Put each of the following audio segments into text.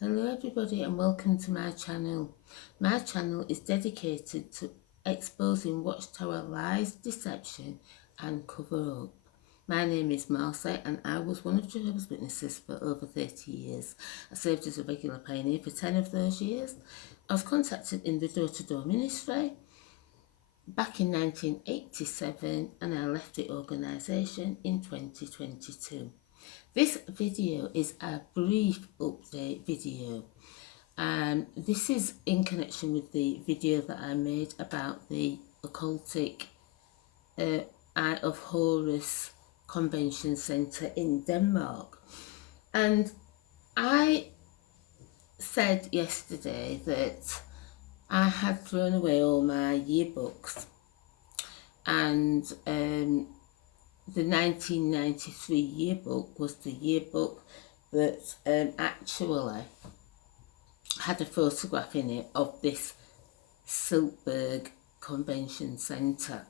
Hello everybody and welcome to my channel. My channel is dedicated to exposing Watchtower lies, deception and cover up. My name is Marcy and I was one of Jehovah's Witnesses for over 30 years. I served as a regular pioneer for 10 of those years. I was contacted in the door-to-door ministry back in 1987 and I left the organisation in 2022. This video is a brief update video. This is in connection with the video that I made about the occultic Eye of Horus Convention Centre in Denmark. And I said yesterday that I had thrown away all my yearbooks and the 1993 yearbook was the yearbook that actually had a photograph in it of this Siltberg Convention Centre.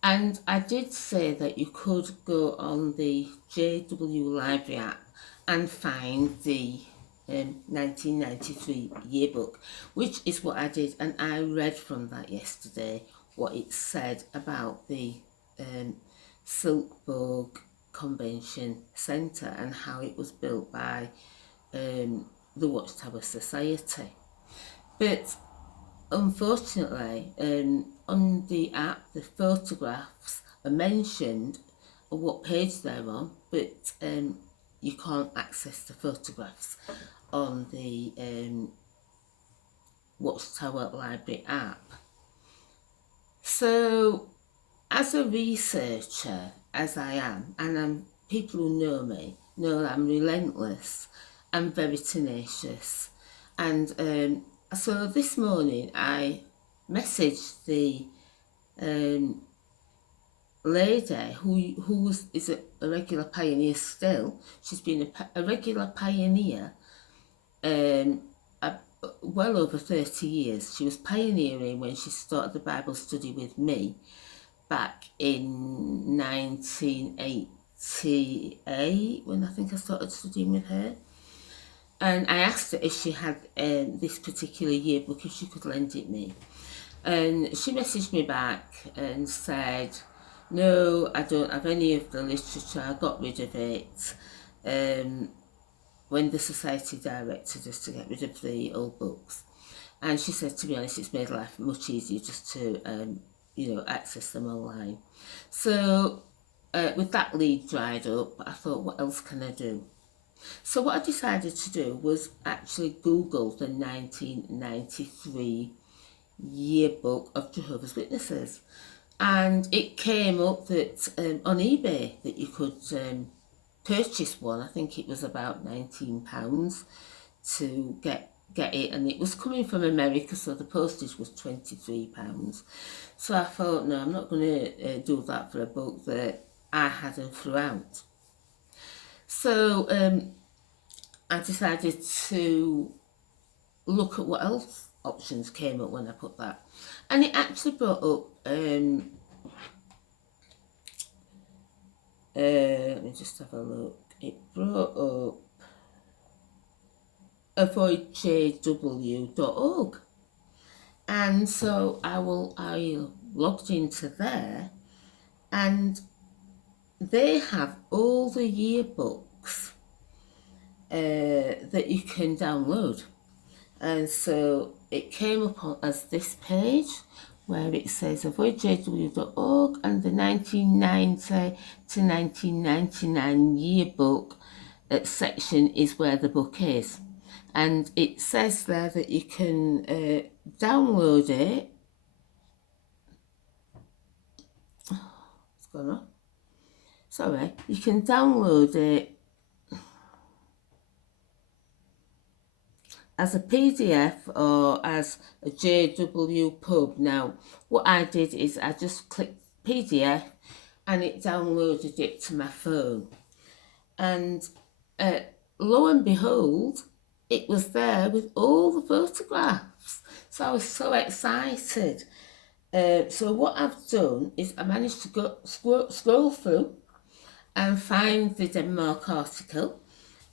And I did say that you could go on the JW Library app and find the 1993 yearbook, which is what I did, and I read from that yesterday what it said about the Siltberg Convention Centre and how it was built by the Watchtower Society. But unfortunately, on the app, the photographs are mentioned, what page they're on, but you can't access the photographs on the Watchtower Library app. So, as a researcher, as I am, and people who know me know that I'm relentless and very tenacious. And so this morning I messaged the lady who is a regular pioneer still. She's been a regular pioneer well over 30 years. She was pioneering when she started the Bible study with me back in 1988, when I think I started studying with her. And I asked her if she had this particular yearbook, if she could lend it me. And she messaged me back and said, no, I don't have any of the literature, I got rid of it when the society directed us to get rid of the old books. And she said, to be honest, it's made life much easier just to access them online. So with that lead dried up, I thought, what else can I do? So what I decided to do was actually Google the 1993 yearbook of Jehovah's Witnesses, and it came up that on eBay that you could purchase one. I think it was about £19 to get it, and it was coming from America, so the postage was £23. So I thought, no, I'm not going to do that for a book that I hadn't threw out. So I decided to look at what else options came up when I put that, and it actually brought up let me just have a look. It brought up avoidjw.org, and so I logged into there, and they have all the yearbooks that you can download. And so it came up as this page where it says avoidjw.org, and the 1990 to 1999 yearbook section is where the book is. And it says there that you can download it. It's gone off. Sorry, you can download it as a PDF or as a JWPub. Now, what I did is I just clicked PDF and it downloaded it to my phone. And lo and behold, it was there with all the photographs. So I was so excited. So what I've done is I managed to go scroll through and find the Denmark article,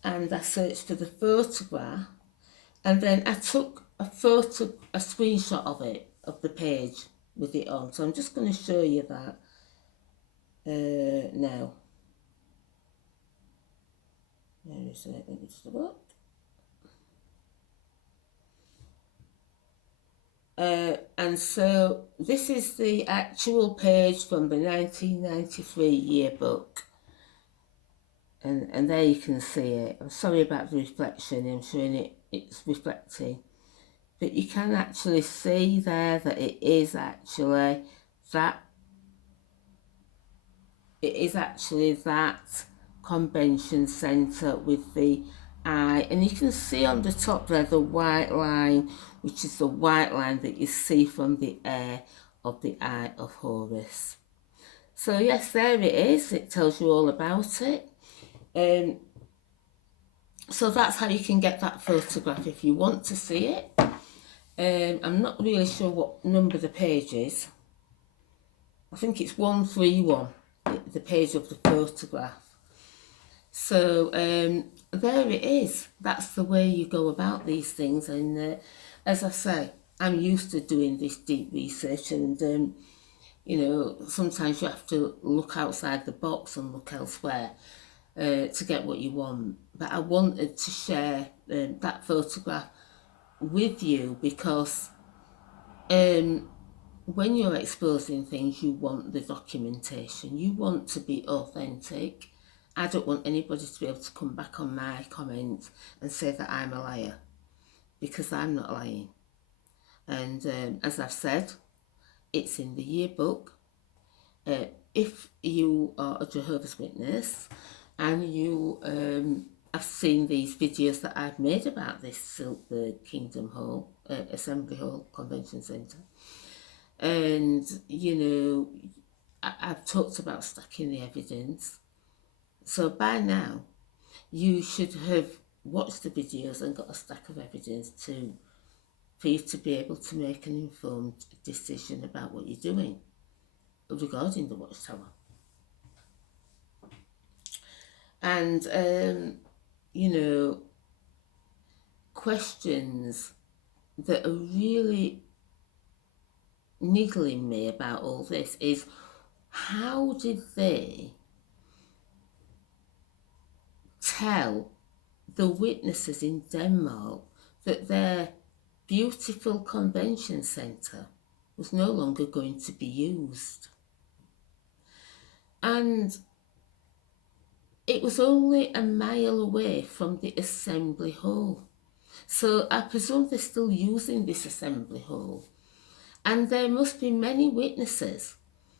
and I searched for the photograph, And then I took a screenshot of it, of the page with it on. So I'm just going to show you that now. Where is it? Let me just have a look. And so this is the actual page from the 1993 yearbook. And there you can see it. I'm sorry about the reflection, I'm showing it's reflecting. But you can actually see there that it is actually that convention centre with the eye. And you can see on the top there the white line, which is the white line that you see from the air of the Eye of Horus. So yes, there it is. It tells you all about it. So that's how you can get that photograph if you want to see it. I'm not really sure what number the page is. I think it's 131, the page of the photograph. So there it is. That's the way you go about these things. And as I say, I'm used to doing this deep research, and you know, sometimes you have to look outside the box and look elsewhere to get what you want. But I wanted to share that photograph with you because when you're exposing things, you want the documentation. You want to be authentic. I don't want anybody to be able to come back on my comments and say that I'm a liar, because I'm not lying. And as I've said, it's in the yearbook. If you are a Jehovah's Witness and you have seen these videos that I've made about this Silkberg Kingdom Hall, Assembly Hall, Convention Centre, and you know, I've talked about stacking the evidence. So by now, you should have watched the videos and got a stack of evidence for you to be able to make an informed decision about what you're doing regarding the Watchtower. And you know, questions that are really niggling me about all this is, how did they tell the witnesses in Denmark that their beautiful convention centre was no longer going to be used? And it was only a mile away from the assembly hall. So I presume they're still using this assembly hall. And there must be many witnesses,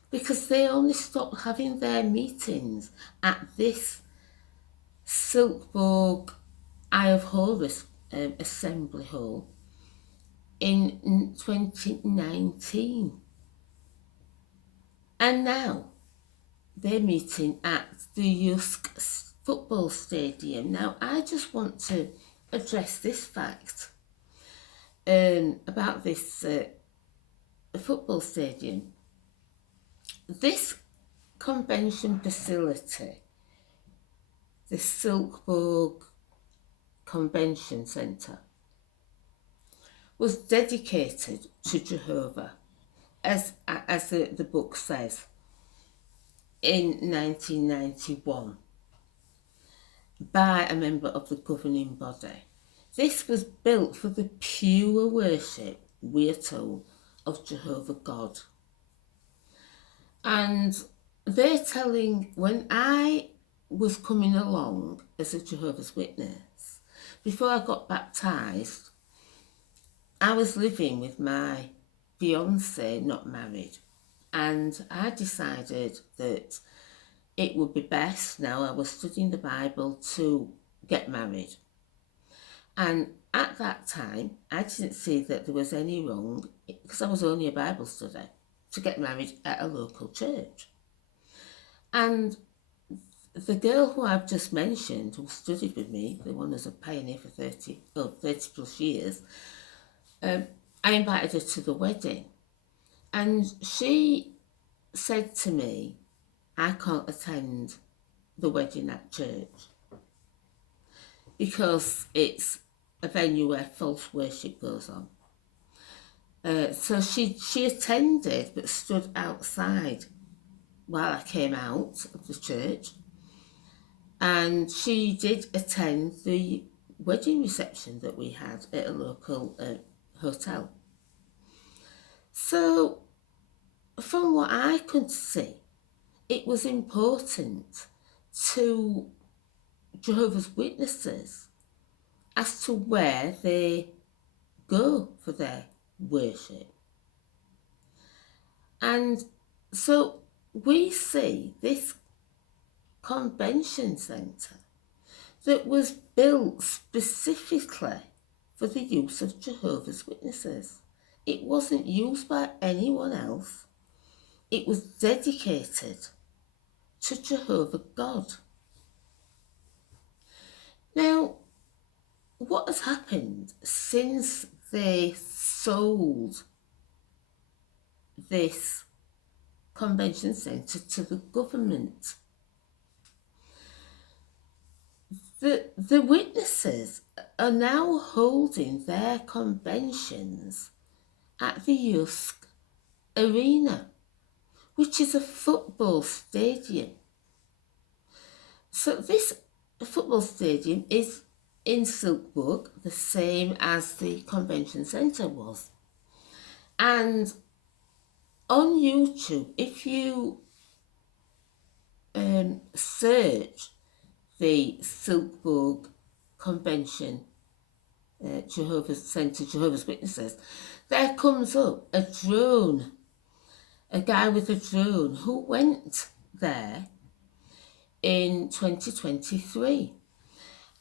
because they only stopped having their meetings at this Silkeborg Eye of Horus assembly hall in 2019. And now they're meeting at the Yearbook football stadium. Now, I just want to address this fact about this football stadium. This convention facility, the Silkeborg Convention Centre, was dedicated to Jehovah, as the book says, in 1991 by a member of the governing body. This was built for the pure worship, we're told, of Jehovah God. And they're telling, when I was coming along as a Jehovah's Witness, before I got baptised, I was living with my fiancé, not married, and I decided that it would be best, now I was studying the Bible, to get married. And at that time, I didn't see that there was any wrong, because I was only a Bible study, to get married at a local church. And the girl who I've just mentioned, who studied with me, the one who's a pioneer for 30 plus years, I invited her to the wedding. And she said to me, I can't attend the wedding at church because it's a venue where false worship goes on. So she attended but stood outside while I came out of the church, and she did attend the wedding reception that we had at a local hotel. So from what I could see, it was important to Jehovah's Witnesses as to where they go for their worship. And so we see this convention centre that was built specifically for the use of Jehovah's Witnesses. It wasn't used by anyone else. It was dedicated to Jehovah God. Now, what has happened since they sold this convention centre to the government? The witnesses are now holding their conventions at the Yearbook Arena, which is a football stadium. So this football stadium is in Silkeborg, the same as the convention centre was. And on YouTube, if you search the Silkeborg Convention Jehovah's Centre, Jehovah's Witnesses, there comes up a guy with a drone who went there in 2023,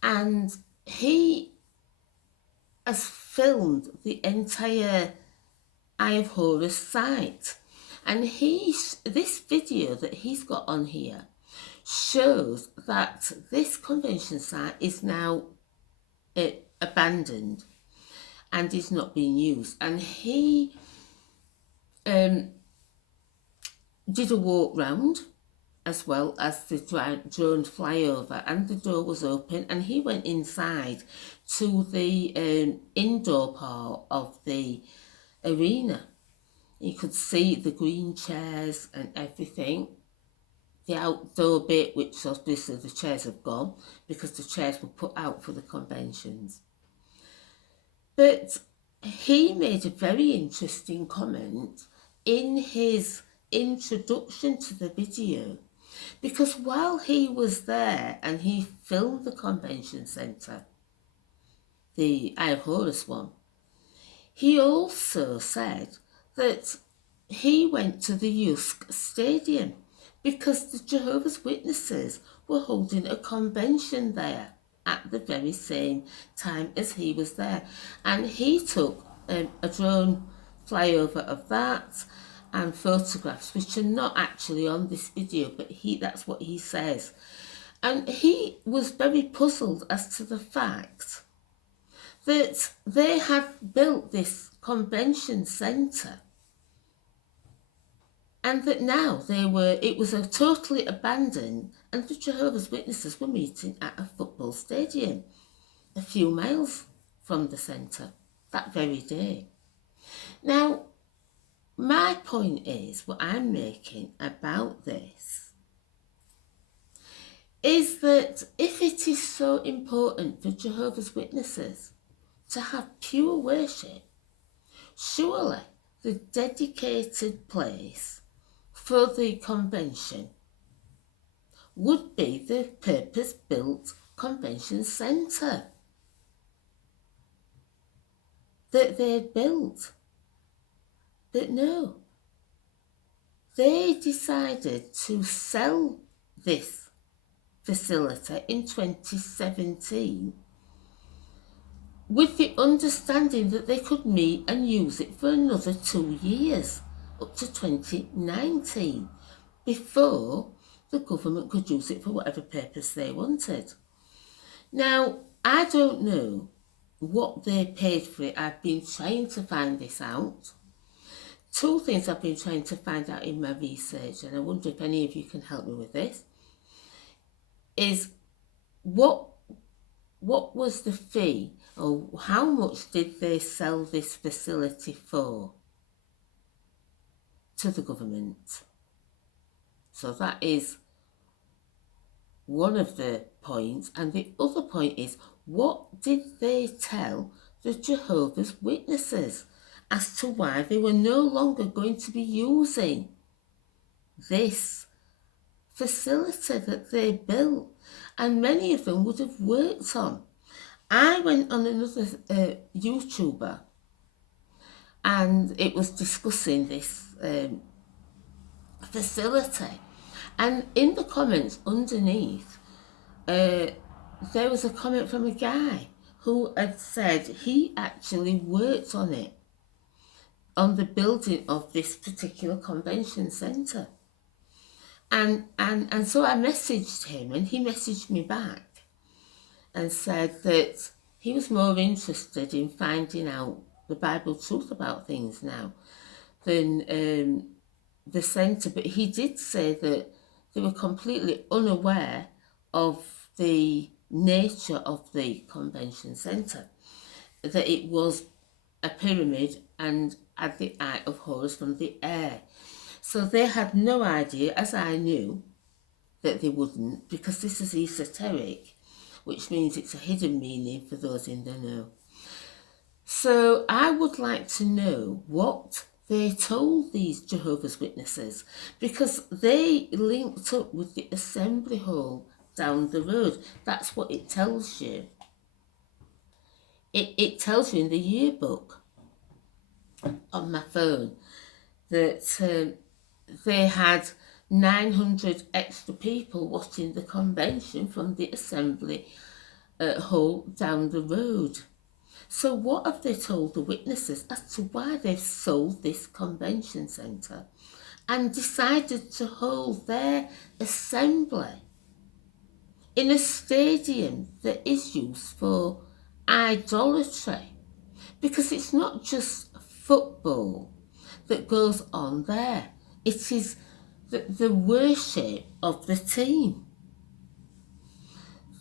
and he has filmed the entire Eye of Horus site, and this video that he's got on here shows that this convention site is now abandoned and is not being used. And he did a walk round as well as the drone flyover, and the door was open, and he went inside to the indoor part of the arena. You could see the green chairs and everything. The outdoor bit, which obviously the chairs have gone because the chairs were put out for the conventions. But he made a very interesting comment in his introduction to the video, because while he was there and he filmed the convention centre, the Eye of Horus one, he also said that he went to the Yearbook Stadium because the Jehovah's Witnesses were holding a convention there at the very same time as he was there. And he took a drone flyover of that and photographs, which are not actually on this video, but that's what he says. And he was very puzzled as to the fact that they had built this convention centre, and that now it was a totally abandoned, and the Jehovah's Witnesses were meeting at a football stadium a few miles from the centre that very day. Now, my point is, what I'm making about this is that if it is so important for Jehovah's Witnesses to have pure worship, surely the dedicated place for the convention would be the purpose-built convention centre that they built. But no, they decided to sell this facility in 2017 with the understanding that they could meet and use it for another 2 years, up to 2019, before the government could use it for whatever purpose they wanted. Now, I don't know what they paid for it. I've been trying to find this out. Two things I've been trying to find out in my research, and I wonder if any of you can help me with this, is what was the fee or how much did they sell this facility for to the government? So that is one of the points. And the other point is, what did they tell the Jehovah's Witnesses as to why they were no longer going to be using this facility that they built? And many of them would have worked on. I went on another YouTuber, and it was discussing this facility. And in the comments underneath, there was a comment from a guy who had said he actually worked on it, on the building of this particular convention centre. And so I messaged him, and he messaged me back and said that he was more interested in finding out the Bible truth about things now than the centre. But he did say that they were completely unaware of the nature of the convention centre, that it was a pyramid and had the eye of Horus from the air. So they had no idea, as I knew, that they wouldn't, because this is esoteric, which means it's a hidden meaning for those in the know. So I would like to know what they told these Jehovah's Witnesses, because they linked up with the assembly hall down the road. That's what it tells you. It tells you in the yearbook on my phone that they had 900 extra people watching the convention from the assembly hall down the road. So what have they told the witnesses as to why they've sold this convention centre and decided to hold their assembly in a stadium that is used for idolatry? Because it's not just football that goes on there. It is the worship of the team.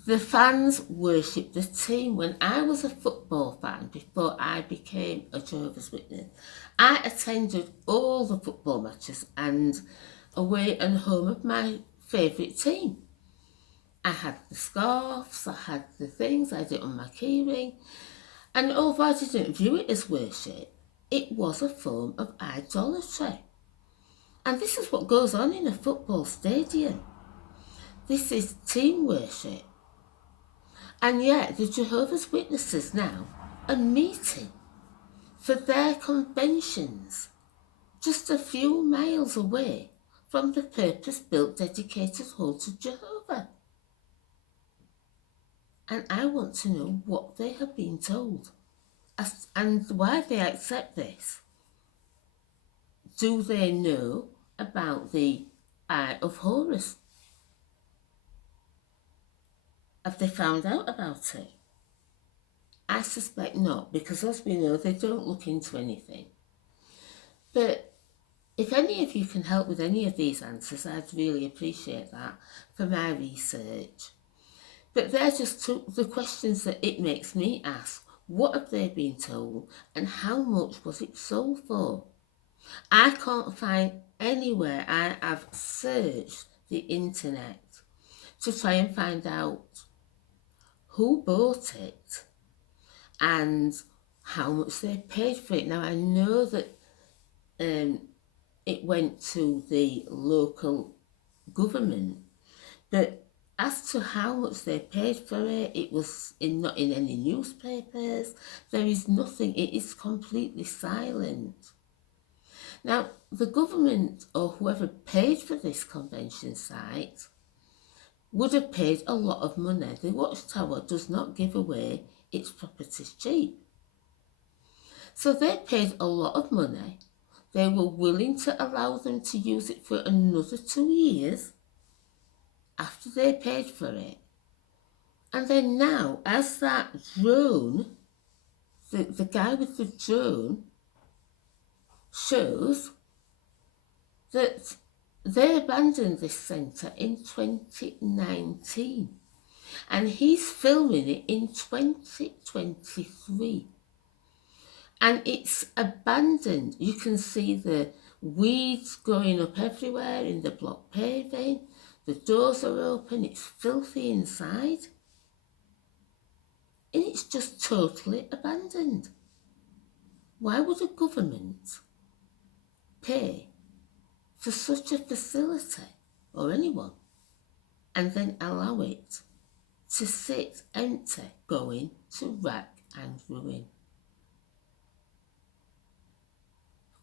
The fans worship the team. When I was a football fan, before I became a Jehovah's Witness, I attended all the football matches and away and home of my favourite team. I had the scarves, I had the things, I had it on my keyring. And although I didn't view it as worship, it was a form of idolatry. And this is what goes on in a football stadium. This is team worship. And yet the Jehovah's Witnesses now are meeting for their conventions just a few miles away from the purpose-built dedicated hall to Jehovah. And I want to know what they have been told and why they accept this. Do they know about the Eye of Horus? Have they found out about it? I suspect not, because as we know, they don't look into anything. But if any of you can help with any of these answers, I'd really appreciate that for my research. But they're just the questions that it makes me ask. What have they been told, and how much was it sold for? I can't find anywhere. I have searched the internet to try and find out who bought it and how much they paid for it. Now, I know that it went to the local government, but as to how much they paid for it, it was not in any newspapers. There is nothing. It is completely silent. Now, the government or whoever paid for this convention site would have paid a lot of money. The Watchtower does not give away its properties cheap. So they paid a lot of money. They were willing to allow them to use it for another 2 years after they paid for it. And then now, as that drone, the guy with the drone shows, that they abandoned this centre in 2019. and he's filming it in 2023. And it's abandoned. You can see the weeds growing up everywhere in the block paving. The doors are open, it's filthy inside. And it's just totally abandoned. Why would a government pay for such a facility, or anyone, and then allow it to sit empty, going to rack and ruin?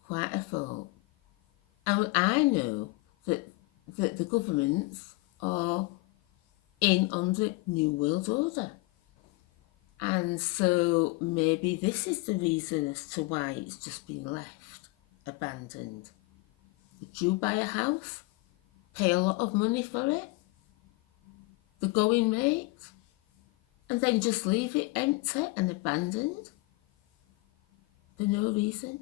Quite a thought. And I know that the governments are in on the New World Order. And so maybe this is the reason as to why it's just been left abandoned. Would you buy a house, pay a lot of money for it, the going rate, and then just leave it empty and abandoned for no reason?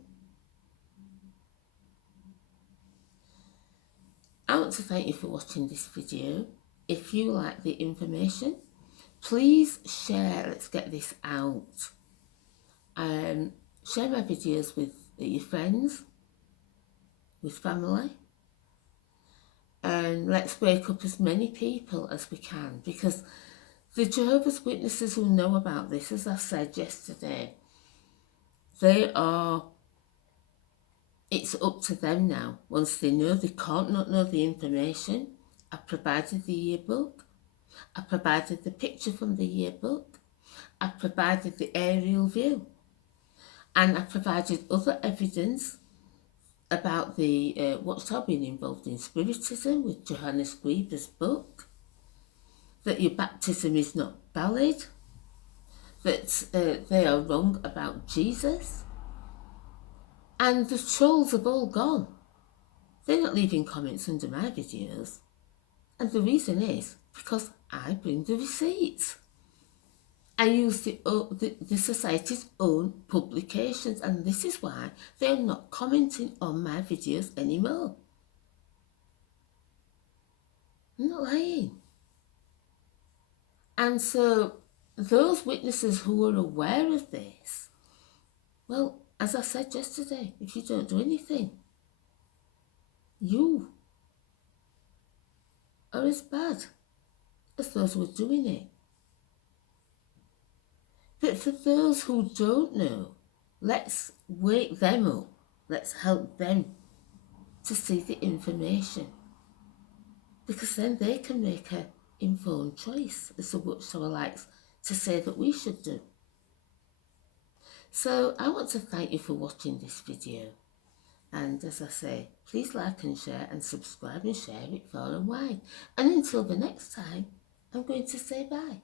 I want to thank you for watching this video. If you like the information, please share. Let's get this out. Share my videos with your friends, with family, and let's wake up as many people as we can, because the Jehovah's Witnesses will know about this. As I said yesterday, it's up to them now. Once they know, they can't not know the information. I provided the yearbook. I provided the picture from the yearbook. I provided the aerial view. And I provided other evidence about the Watchtower being involved in spiritism with Johannes Grieber's book, that your baptism is not valid, that they are wrong about Jesus. And the trolls have all gone. They're not leaving comments under my videos. And the reason is because I bring the receipts. I use the Society's own publications, and this is why they're not commenting on my videos anymore. I'm not lying. And so those witnesses who are aware of this, well, as I said yesterday, if you don't do anything, you are as bad as those who are doing it. But for those who don't know, let's wake them up. Let's help them to see the information, because then they can make an informed choice, as the Watchtower likes to say that we should do. So I want to thank you for watching this video. And as I say, please like and share and subscribe and share it far and wide. And until the next time, I'm going to say bye.